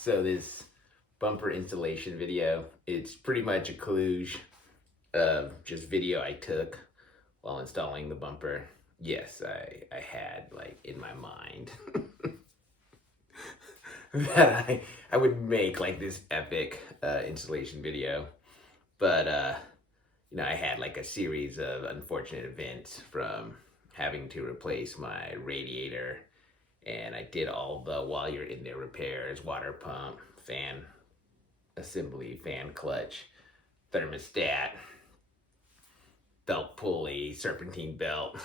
So this bumper installation video, it's pretty much a collage of just video I took while installing the bumper. Yes, I had like in my mind that I would make like this epic installation video. But I had like a series of unfortunate events from having to replace my radiator, and I did all the while you're in there repairs: water pump, fan assembly, fan clutch, thermostat, belt pulley, serpentine belt,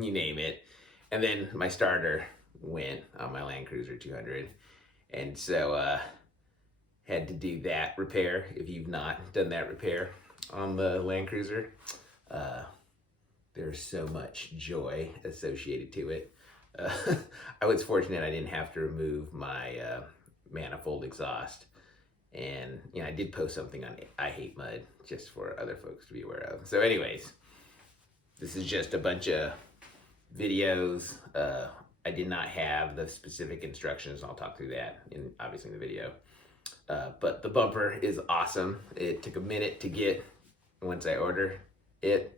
you name it. And then my starter went on my Land Cruiser 200. And so had to do that repair. If you've not done that repair on the Land Cruiser, there's so much joy associated to it. I was fortunate I didn't have to remove my manifold exhaust. And I did post something on I Hate Mud just for other folks to be aware of. So anyways, this is just a bunch of videos. I did not have the specific instructions. I'll talk through that obviously in the video. But the bumper is awesome. It took a minute to get once I ordered it,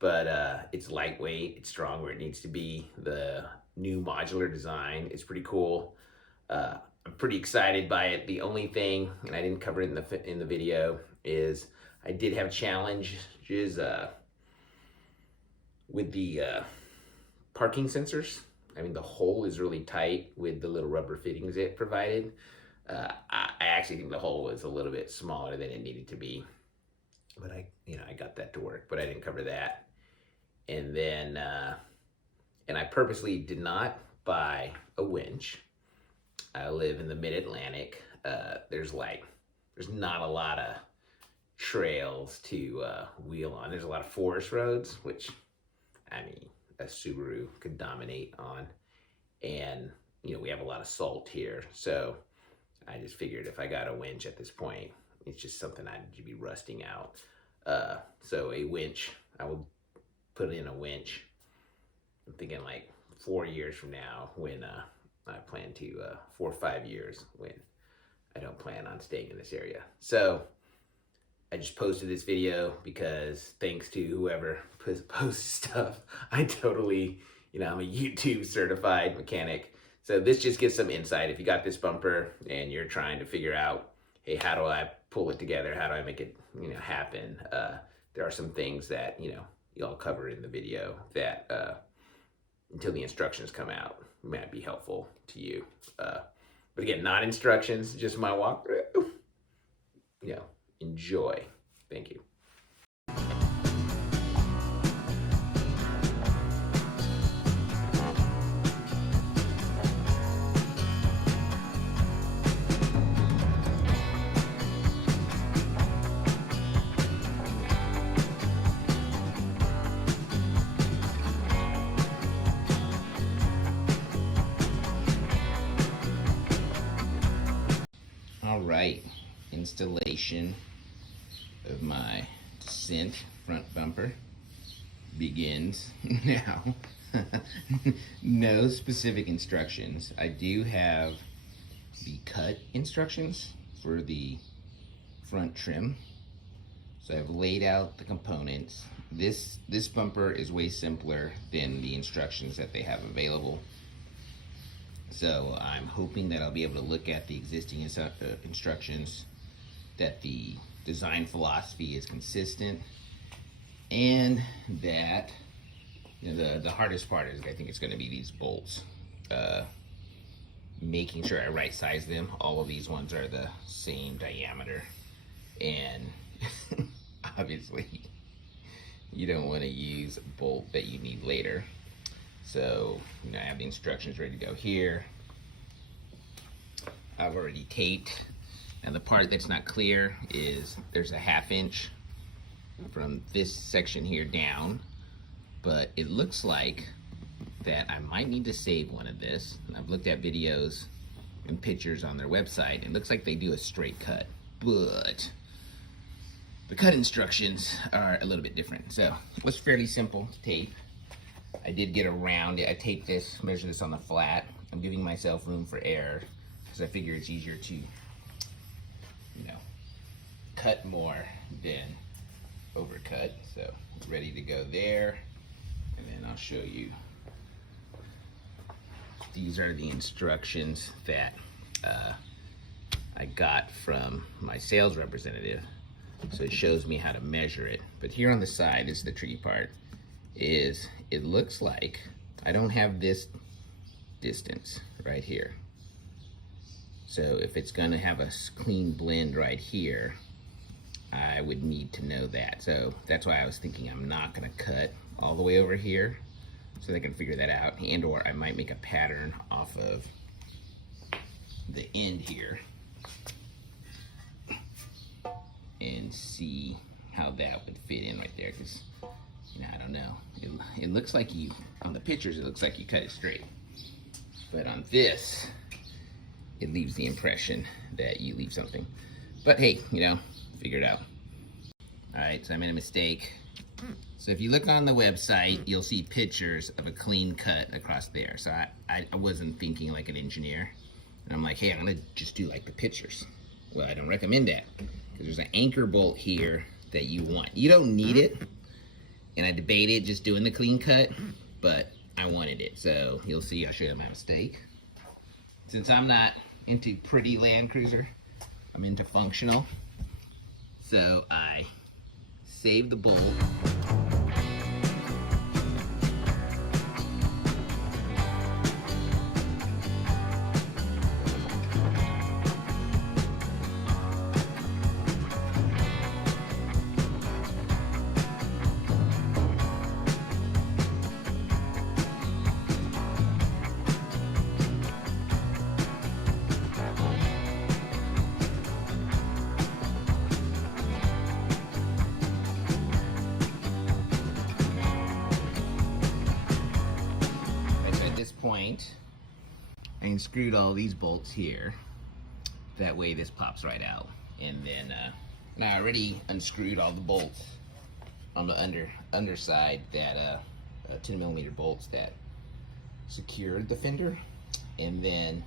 but it's lightweight, it's strong where it needs to be. The new modular design is pretty cool. I'm pretty excited by it. The only thing, and I didn't cover it in the video, is I did have challenges with the parking sensors. I mean, the hole is really tight with the little rubber fittings it provided. I actually think the hole was a little bit smaller than it needed to be, but I got that to work, but I didn't cover that. And then, and I purposely did not buy a winch. I live in the mid-Atlantic. There's not a lot of trails to wheel on. There's a lot of forest roads, which, I mean, a Subaru could dominate on. And, we have a lot of salt here. So I just figured if I got a winch at this point, it's just something I'd be rusting out. So a winch, I will put in a winch. I'm thinking like 4 years from now when I plan to 4 or 5 years when I don't plan on staying in this area. So I just posted this video because thanks to whoever posts stuff, I totally, I'm a YouTube certified mechanic. So this just gives some insight. If you got this bumper and you're trying to figure out, hey, how do I pull it together? How do I make it, happen? There are some things that, y'all cover in the video that until the instructions come out, might be helpful to you. But again, not instructions, just my walkthrough. Enjoy. Thank you. All right, installation of my Dissent front bumper begins now. No specific instructions. I do have the cut instructions for the front trim. So I've laid out the components. This bumper is way simpler than the instructions that they have available. So I'm hoping that I'll be able to look at the existing instructions, that the design philosophy is consistent, and that the hardest part is I think it's going to be these bolts. Making sure I right size them. All of these ones are the same diameter, and obviously you don't want to use a bolt that you need later. So, I have the instructions ready to go here. I've already taped. And the part that's not clear is there's a 1/2 inch from this section here down, but it looks like that I might need to save one of this. And I've looked at videos and pictures on their website. It looks like they do a straight cut, but the cut instructions are a little bit different. So it was fairly simple to tape. I did get around it. I taped this, measured this on the flat. I'm giving myself room for error because I figure it's easier to cut more than overcut. So ready to go there. And then I'll show you. These are the instructions that I got from my sales representative. So it shows me how to measure it. But here on the side, this is the tricky part, is it looks like I don't have this distance right here. So if it's gonna have a clean blend right here, I would need to know that. So that's why I was thinking I'm not gonna cut all the way over here, so they can figure that out, and or I might make a pattern off of the end here and see how that would fit in right there, because I don't know. It looks like you, on the pictures, it looks like you cut it straight. But on this, it leaves the impression that you leave something. But hey, figure it out. All right, so I made a mistake. So if you look on the website, you'll see pictures of a clean cut across there. So I wasn't thinking like an engineer. And I'm like, hey, I'm gonna just do like the pictures. Well, I don't recommend that, because there's an anchor bolt here that you want. You don't need it. And I debated just doing the clean cut, but I wanted it. So you'll see, I'll show you my mistake. Since I'm not into pretty Land Cruiser, I'm into functional. So I saved the bolt. Point, I unscrewed all these bolts here. That way this pops right out. And then and I already unscrewed all the bolts on the underside, that 10mm bolts that secured the fender. And then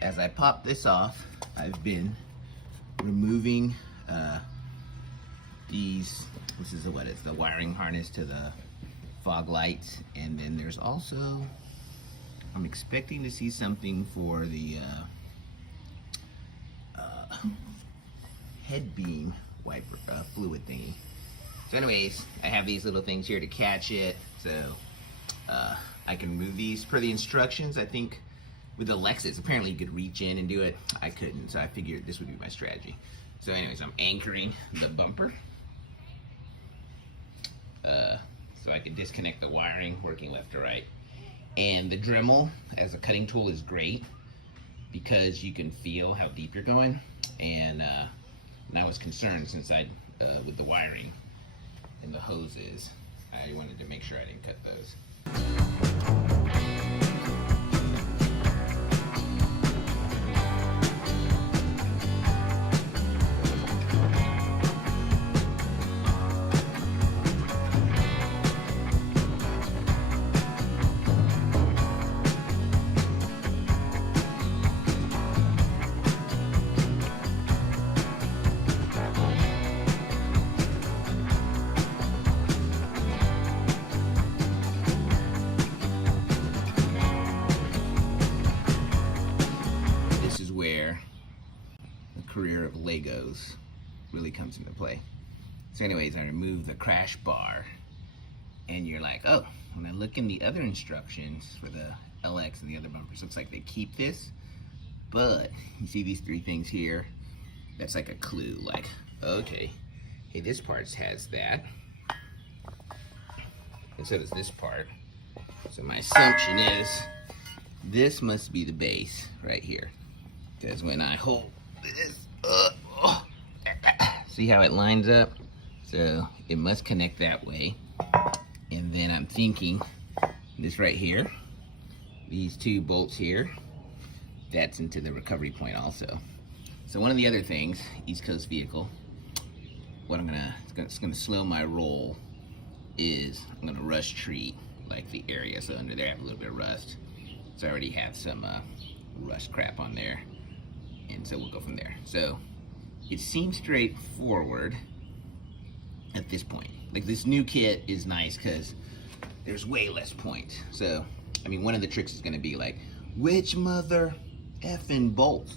as I pop this off, I've been removing these. This is what it's the wiring harness to the fog lights. And then there's also, I'm expecting to see something for the head beam wiper fluid thingy. So anyways, I have these little things here to catch it, so I can remove these per the instructions. I think with the Lexus, apparently you could reach in and do it. I couldn't, so I figured this would be my strategy. So anyways, I'm anchoring the bumper so I can disconnect the wiring, working left to right. And the Dremel as a cutting tool is great because you can feel how deep you're going. And I was concerned, since with the wiring and the hoses, I wanted to make sure I didn't cut those. Career of Legos really comes into play. So anyways, I removed the crash bar, and you're like, oh, when I look in the other instructions for the LX and the other bumpers, looks like they keep this, but you see these three things here, that's like a clue, like, okay, hey, this part has that, and so does this part. So my assumption is this must be the base right here, because when I hold this see how it lines up? So it must connect that way. And then I'm thinking this right here, these two bolts here, that's into the recovery point also. So one of the other things, East Coast vehicle, what it's gonna slow my roll is I'm gonna rust treat like the area. So under there I have a little bit of rust. So I already have some rust crap on there. And so we'll go from there. So it seems straightforward at this point. Like this new kit is nice because there's way less point. So, I mean, one of the tricks is gonna be like, which mother effing bolt?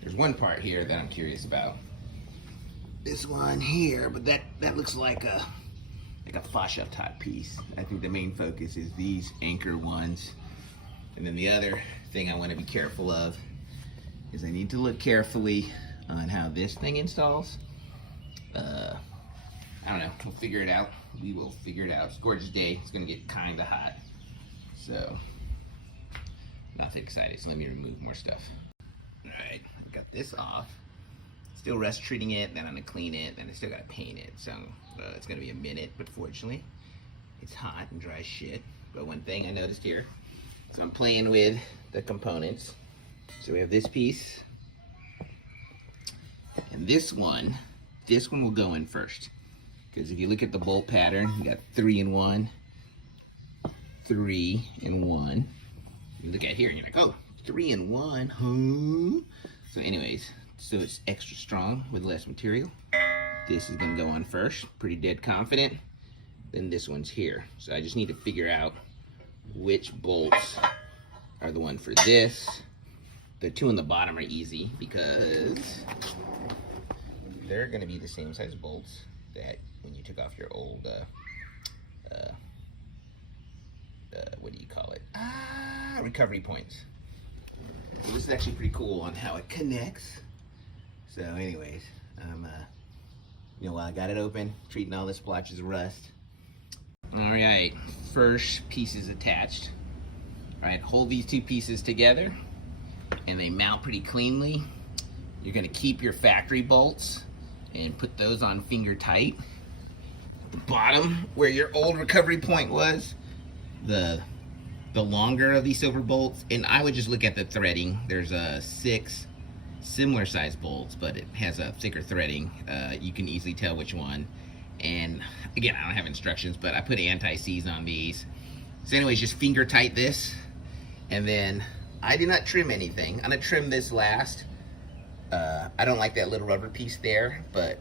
There's one part here that I'm curious about. This one here, but that looks like a fascia type piece. I think the main focus is these anchor ones. And then the other thing I want to be careful of is I need to look carefully on how this thing installs. I don't know, we'll figure it out. We will figure it out. It's a gorgeous day. It's gonna get kinda hot. So, not too excited, so let me remove more stuff. All right, I got this off. Still rust treating it, then I'm gonna clean it, then I still gotta paint it. So it's gonna be a minute, but fortunately, it's hot and dry as shit. But one thing I noticed here, so I'm playing with the components. So we have this piece, and this one will go in first. Because if you look at the bolt pattern, you got 3 in 1, 3 in 1. You look at here and you're like, oh, 3 in 1, huh? So anyways, so it's extra strong with less material. This is gonna go on first, pretty dead confident. Then this one's here. So I just need to figure out which bolts are the one for this. The 2 on the bottom are easy because they're gonna be the same size bolts that when you took off your old, what do you call it? Recovery points. So this is actually pretty cool on how it connects. So anyways, you know, while I got it open, treating all the splotches of rust. All right, first piece is attached. All right, hold these 2 pieces together and they mount pretty cleanly. You're gonna keep your factory bolts and put those on finger tight. The bottom, where your old recovery point was, the longer of these silver bolts, and I would just look at the threading. There's 6 similar size bolts, but it has a thicker threading. You can easily tell which one. And again, I don't have instructions, but I put anti-seize on these. So anyways, just finger tight this, and then I do not trim anything. I'm gonna trim this last. I don't like that little rubber piece there, but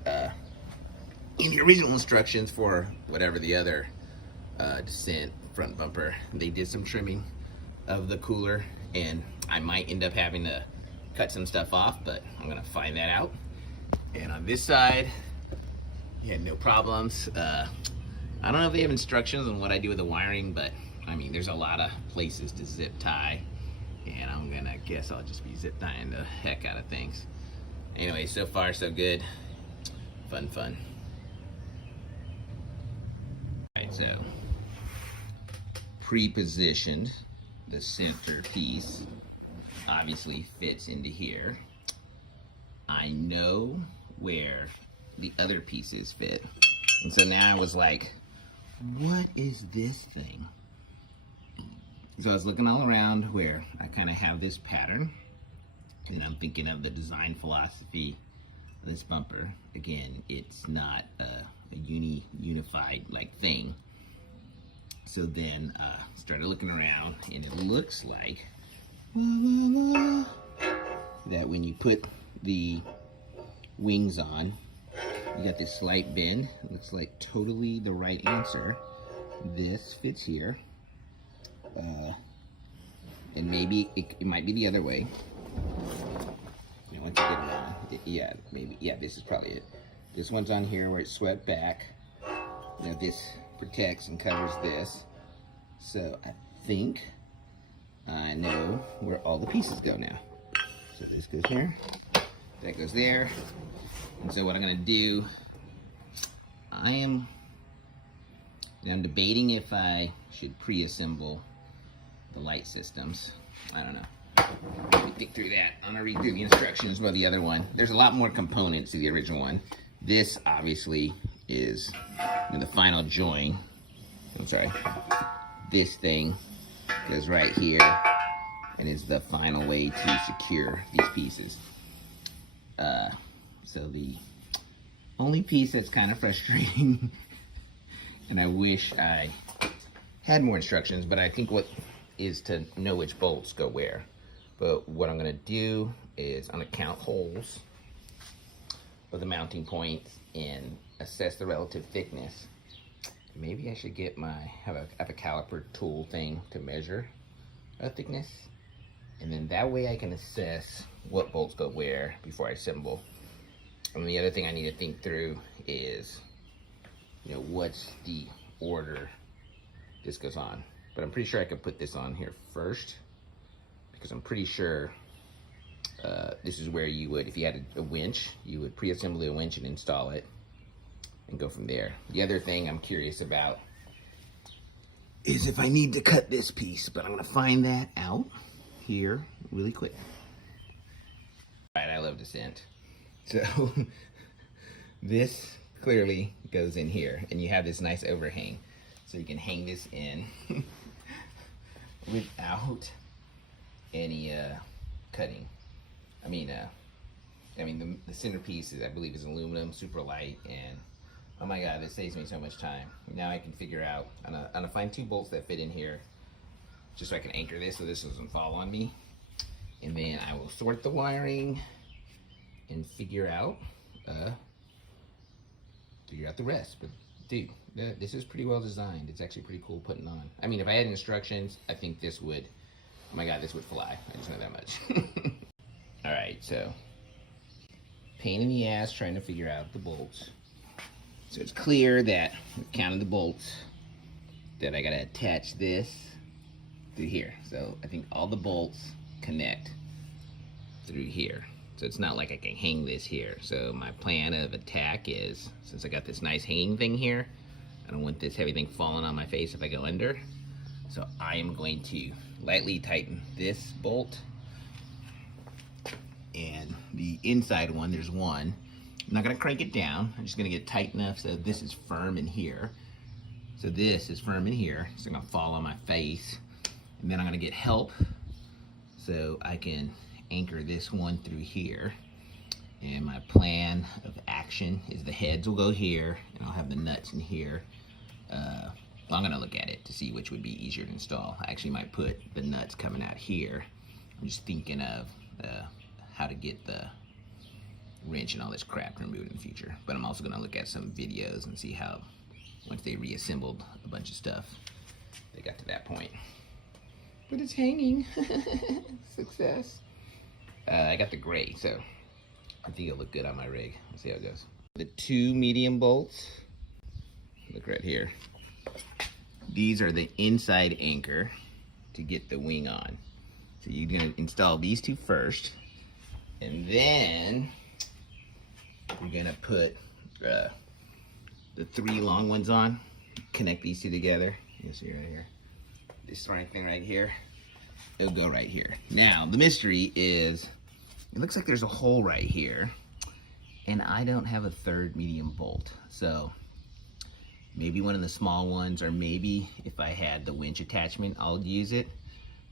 in the original instructions for whatever the other Dissent front bumper, they did some trimming of the cooler, and I might end up having to cut some stuff off, but I'm gonna find that out. And on this side, you had no problems. I don't know if they have instructions on what I do with the wiring, but I mean, there's a lot of places to zip tie, and I'm gonna guess I'll just be zip tying the heck out of things. Anyway, so far so good. Fun. Alright, so pre-positioned, the center piece obviously fits into here. I know where the other pieces fit. And so now I was like, what is this thing? So I was looking all around where I kind of have this pattern, and I'm thinking of the design philosophy of this bumper. Again, it's not a unified like thing. So then started looking around, and it looks like that when you put the wings on, you got this slight bend. It looks like totally the right answer. This fits here. And maybe it might be the other way. You know, once you get it on, yeah, maybe, yeah, this is probably it. This one's on here where it's swept back. Now this protects and covers this. So I think I know where all the pieces go now. So this goes here, that goes there. And so what I'm gonna do, I'm debating if I should pre-assemble the light systems. I don't know. Let me think through that. I'm gonna read through the instructions about the other one. There's a lot more components to the original one. This obviously is the final join. I'm sorry. This thing goes right here and is the final way to secure these pieces. So the only piece that's kind of frustrating, and I wish I had more instructions, but I think what is to know which bolts go where. But what I'm gonna do is I'm gonna count holes of the mounting points and assess the relative thickness. Maybe I should get have a caliper tool thing to measure a thickness, and then that way I can assess what bolts go where before I assemble. And the other thing I need to think through is, what's the order this goes on. But I'm pretty sure I could put this on here first, because I'm pretty sure this is where you would, if you had a winch, you would pre-assemble the winch and install it and go from there. The other thing I'm curious about is if I need to cut this piece, but I'm gonna find that out here really quick. All right, I love Dissent. So this clearly goes in here, and you have this nice overhang. So you can hang this in without any cutting. The centerpiece is, I believe, is aluminum, super light, and oh my God, this saves me so much time. Now I can figure out, I'm gonna find 2 bolts that fit in here, just so I can anchor this so this doesn't fall on me. And then I will sort the wiring and figure out the rest. But dude, this is pretty well designed. It's actually pretty cool putting on. If I had instructions, I think this would, oh my God, this would fly. I just know that much. All right, so pain in the ass trying to figure out the bolts. So it's clear that, counting the bolts, that I gotta attach this through here. So I think all the bolts connect through here. So it's not like I can hang this here. So my plan of attack is, since I got this nice hanging thing here, I don't want this heavy thing falling on my face if I go under. So I am going to lightly tighten this bolt. And the inside one, there's one. I'm not gonna crank it down. I'm just gonna get tight enough so this is firm in here. So this is firm in here. It's gonna fall on my face. And then I'm gonna get help so I can anchor this one through here. And my plan of action is the heads will go here, and I'll have the nuts in here. I'm gonna look at it to see which would be easier to install. I actually might put the nuts coming out here. I'm just thinking of how to get the wrench and all this crap removed in the future. But I'm also gonna look at some videos and see how, once they reassembled a bunch of stuff, they got to that point. But it's hanging. Success. I got the gray, so I think it'll look good on my rig. We'll see how it goes. The 2 medium bolts, look right here. These are the inside anchor to get the wing on. So you're gonna install these 2 first, and then you're gonna put the 3 long ones on, connect these 2 together. You see right here, this right thing right here, it'll go right here. Now, the mystery is, it looks like there's a hole right here, and I don't have a 3rd medium bolt. So maybe one of the small ones, or maybe if I had the winch attachment, I'll use it.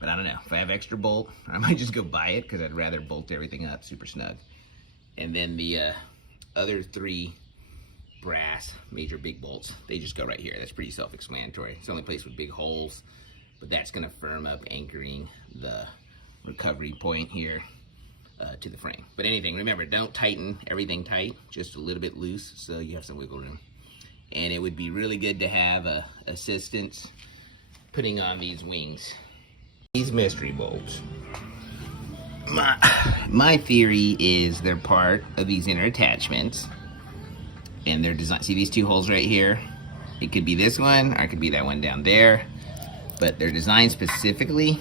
But I don't know, if I have extra bolt, I might just go buy it, because I'd rather bolt everything up super snug. And then the other 3 brass major big bolts, they just go right here. That's pretty self-explanatory. It's the only place with big holes, but that's gonna firm up anchoring the recovery point here to the frame. But anything, remember, don't tighten everything tight, just a little bit loose so you have some wiggle room. And it would be really good to have assistance putting on these wings. These mystery bolts, my theory is they're part of these inner attachments, and they're designed, see these 2 holes right here? It could be this one, or it could be that one down there, but they're designed specifically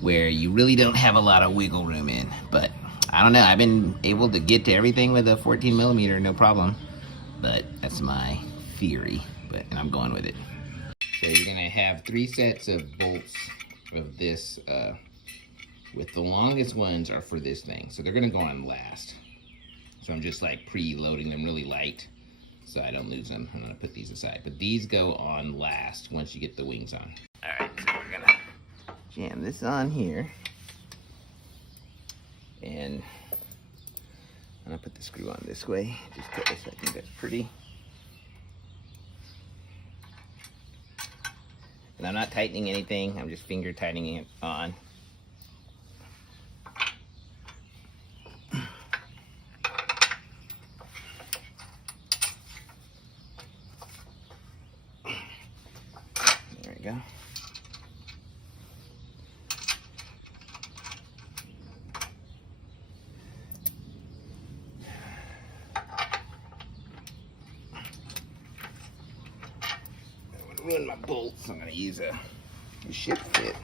where you really don't have a lot of wiggle room in. But I don't know, I've been able to get to everything with a 14 millimeter, no problem. But that's my theory, and I'm going with it. So you're gonna have 3 sets of bolts of this, with the longest ones are for this thing. So they're gonna go on last. So I'm just like pre-loading them really light so I don't lose them. I'm gonna put these aside. But these go on last once you get the wings on. All right, so we're gonna jam this on here. And I'm gonna put the screw on this way, just because I think that's pretty. And I'm not tightening anything, I'm just finger tightening it on. go. Ruin my bolts. I'm gonna use a ship fit.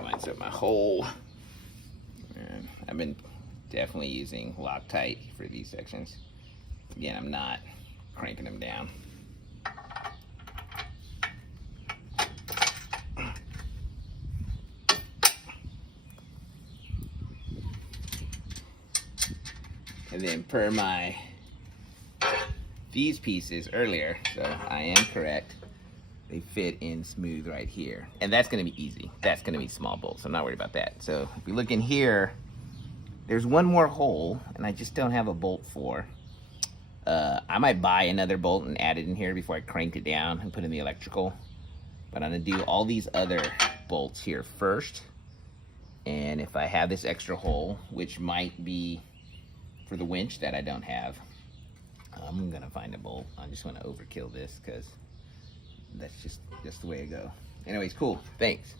Lines up my hole. And I've been definitely using Loctite for these sections. Again, I'm not cranking them down. And then per my these pieces earlier, so I am correct, they fit in smooth right here. And that's gonna be easy. That's gonna be small bolts. I'm not worried about that. So if you look in here, there's one more hole and I just don't have a bolt for. I might buy another bolt and add it in here before I crank it down and put in the electrical. But I'm gonna do all these other bolts here first. And if I have this extra hole, which might be for the winch that I don't have, I'm gonna find a bolt. I just wanna overkill this because that's just the way it go. Anyways, cool, thanks.